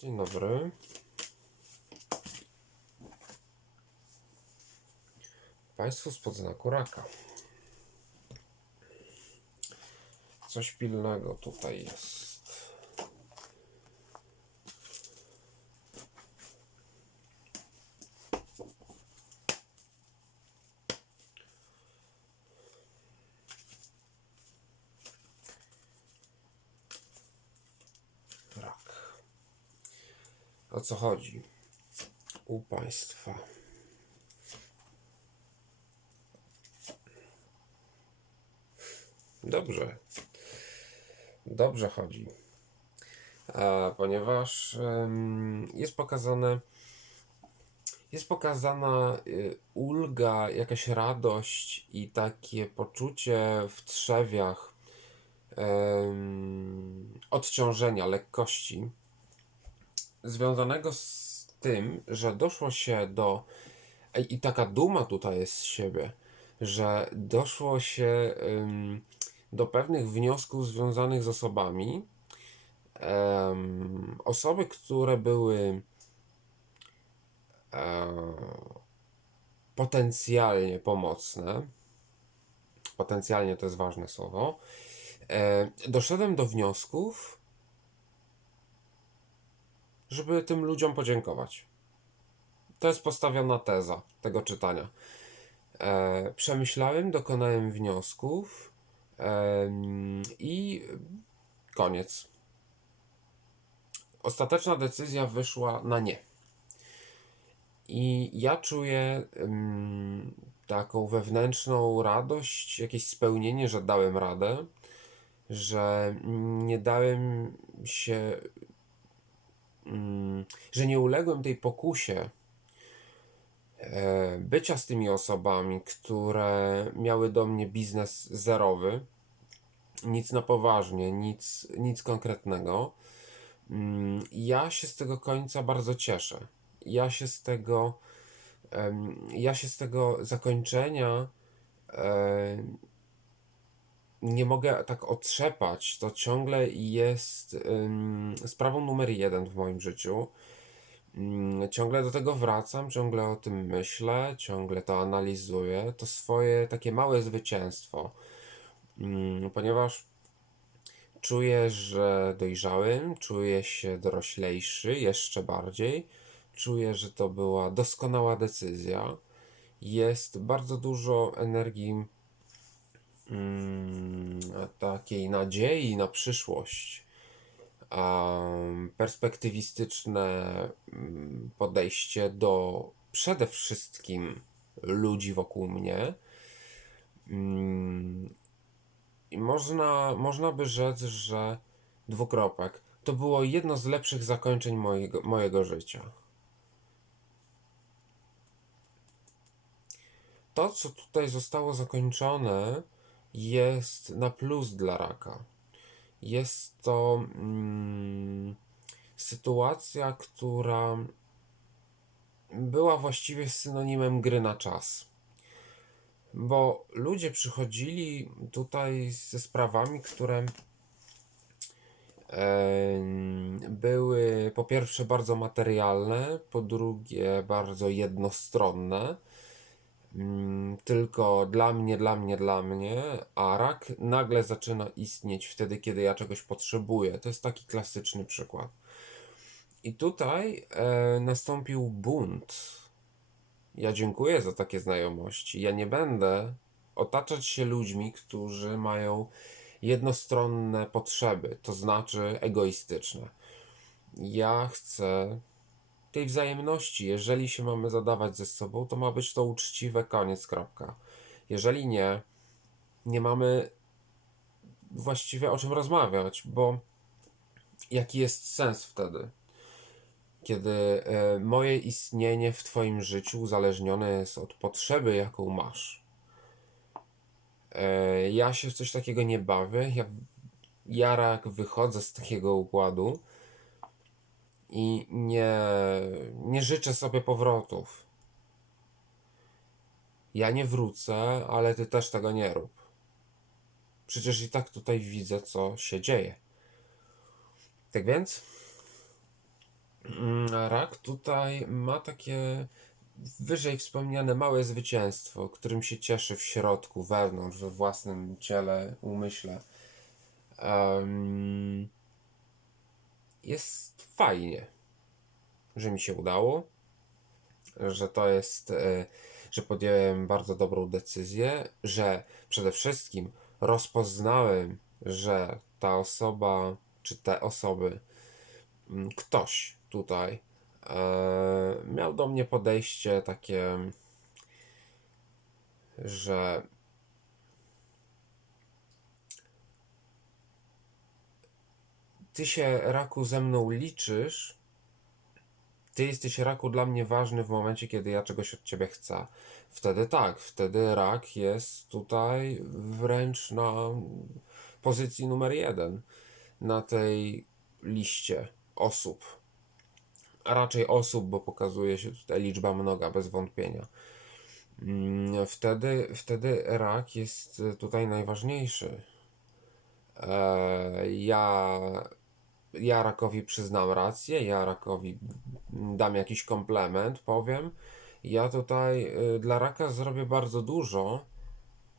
Dzień dobry. Państwu spod znaku raka. Coś pilnego tutaj jest. Rak. Co chodzi u Państwa? Dobrze. Dobrze chodzi. A, ponieważ jest pokazane, jest pokazana y, ulga, jakaś radość i takie poczucie w trzewiach odciążenia, lekkości, związanego z tym, że doszło się do. I taka duma tutaj jest z siebie, że doszło się em, do pewnych wniosków związanych z osobami. Em, osoby, które były e, potencjalnie pomocne, potencjalnie to jest ważne słowo, e, doszedłem do wniosków, żeby tym ludziom podziękować. To jest postawiona teza tego czytania. E, przemyślałem, dokonałem wniosków em, i koniec. Ostateczna decyzja wyszła na nie. I ja czuję taką wewnętrzną radość, jakieś spełnienie, że dałem radę, że nie dałem się, że nie uległem tej pokusie e, bycia z tymi osobami, które miały do mnie biznes zerowy, nic na poważnie, nic, nic konkretnego. Mm, Ja się z tego końca bardzo cieszę. Ja się z tego, ja się z tego zakończenia em, nie mogę tak otrzepać. To ciągle jest em, sprawą numer jeden w moim życiu. Mm, Ciągle do tego wracam, ciągle o tym myślę, ciągle to analizuję. To swoje takie małe zwycięstwo, Mm, ponieważ czuję, że dojrzałem, czuję się doroślejszy jeszcze bardziej. Czuję, że to była doskonała decyzja. Jest bardzo dużo energii takiej nadziei na przyszłość, a perspektywistyczne mm, podejście do przede wszystkim ludzi wokół mnie. Mm, I można, można by rzec, że dwukropek to było jedno z lepszych zakończeń mojego, mojego życia. To, co tutaj zostało zakończone, jest na plus dla raka. Jest to mm, sytuacja, która była właściwie synonimem gry na czas. Bo ludzie przychodzili tutaj ze sprawami, które były po pierwsze bardzo materialne, po drugie bardzo jednostronne. Mm, Tylko dla mnie, dla mnie, dla mnie, a rak nagle zaczyna istnieć wtedy, kiedy ja czegoś potrzebuję. To jest taki klasyczny przykład. I tutaj e, nastąpił bunt. Ja dziękuję za takie znajomości. Ja nie będę otaczać się ludźmi, którzy mają jednostronne potrzeby, to znaczy egoistyczne. Ja chcę tej wzajemności. Jeżeli się mamy zadawać ze sobą, to ma być to uczciwe, koniec, kropka. Jeżeli nie, nie mamy właściwie o czym rozmawiać, bo jaki jest sens wtedy? Kiedy e, moje istnienie w Twoim życiu uzależnione jest od potrzeby, jaką masz. E, ja się w coś takiego nie bawię. Ja, ja wychodzę z takiego układu i nie, nie życzę sobie powrotów. Ja nie wrócę, ale ty też tego nie rób. Przecież i tak tutaj widzę, co się dzieje. Tak więc Mm, Rak tutaj ma takie wyżej wspomniane małe zwycięstwo, którym się cieszy w środku, wewnątrz, we własnym ciele, umyśle. Em, jest fajnie, że mi się udało, że to jest, e, że podjąłem bardzo dobrą decyzję, że przede wszystkim rozpoznałem, że ta osoba, czy te osoby, mm, ktoś tutaj e, miał do mnie podejście takie, że ty się raku ze mną liczysz, ty jesteś raku dla mnie ważny w momencie, kiedy ja czegoś od ciebie chcę. Wtedy tak, wtedy rak jest tutaj wręcz na pozycji numer jeden na tej liście osób. A raczej osób, bo pokazuje się tutaj liczba mnoga, bez wątpienia. Mm, Wtedy, wtedy rak jest tutaj najważniejszy. E, Ja, ja rakowi przyznam rację, ja rakowi dam jakiś komplement, powiem. Ja tutaj y, dla raka zrobię bardzo dużo,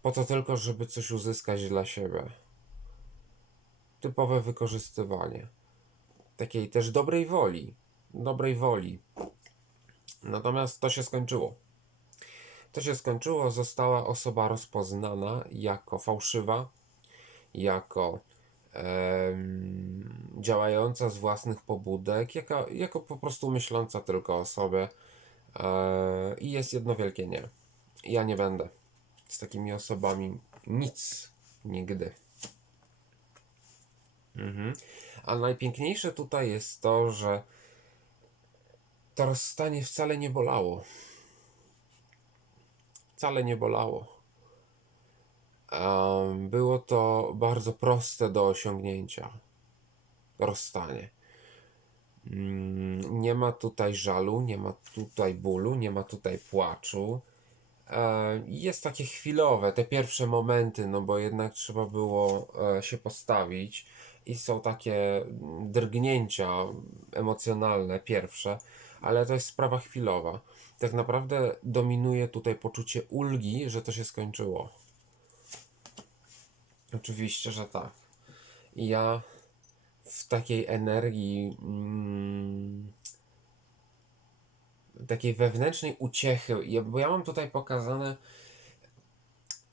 po to tylko, żeby coś uzyskać dla siebie. Typowe wykorzystywanie. Takiej też dobrej woli. Dobrej woli. Natomiast to się skończyło. To się skończyło, została osoba rozpoznana jako fałszywa, jako działająca z własnych pobudek, jako, jako po prostu myśląca tylko o sobie. E, I jest jedno wielkie nie. Ja nie będę z takimi osobami nic nigdy. Mhm. A najpiękniejsze tutaj jest to, że to rozstanie wcale nie bolało. Wcale nie bolało. Było to bardzo proste do osiągnięcia. Rozstanie. Mm, Nie ma tutaj żalu, nie ma tutaj bólu, nie ma tutaj płaczu. Jest takie chwilowe, te pierwsze momenty, no bo jednak trzeba było e, się postawić i są takie drgnięcia emocjonalne pierwsze, ale to jest sprawa chwilowa. Tak naprawdę dominuje tutaj poczucie ulgi, że to się skończyło. Oczywiście, że tak. Ja w takiej energii, mm, takiej wewnętrznej uciechy, bo ja mam tutaj pokazane,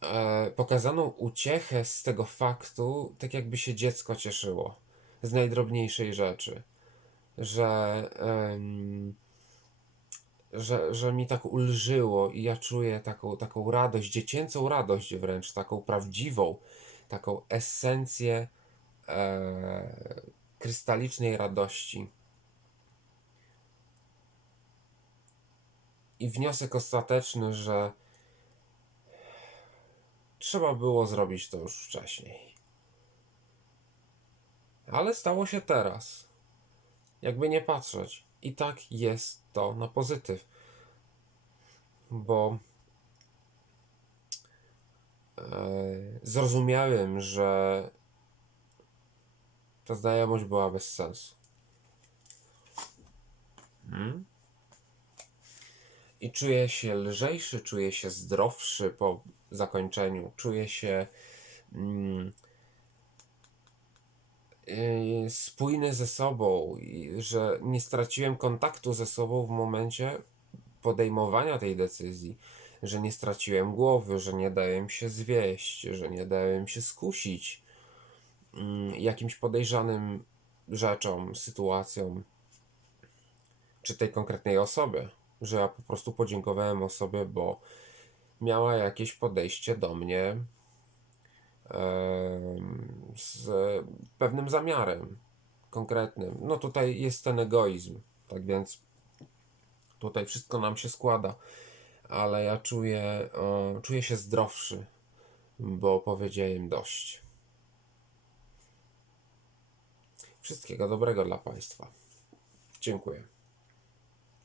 e, pokazaną uciechę z tego faktu, tak jakby się dziecko cieszyło z najdrobniejszej rzeczy, że, em, że, że mi tak ulżyło i ja czuję taką, taką radość, dziecięcą radość wręcz, taką prawdziwą, taką esencję e, krystalicznej radości. I wniosek ostateczny, że trzeba było zrobić to już wcześniej. Ale stało się teraz. Jakby nie patrzeć. I tak jest to na pozytyw. Bo zrozumiałem, że ta znajomość była bez sensu. Hmm? I czuję się lżejszy, czuję się zdrowszy po zakończeniu, czuję się mm, yy, spójny ze sobą, i że nie straciłem kontaktu ze sobą w momencie podejmowania tej decyzji, że nie straciłem głowy, że nie dałem się zwieść, że nie dałem się skusić mm, jakimś podejrzanym rzeczom, sytuacjom, czy tej konkretnej osobie, że ja po prostu podziękowałem osobie, bo miała jakieś podejście do mnie z pewnym zamiarem konkretnym. No tutaj jest ten egoizm, tak więc tutaj wszystko nam się składa, ale ja czuję, czuję się zdrowszy, bo powiedziałem dość. Wszystkiego dobrego dla Państwa. Dziękuję.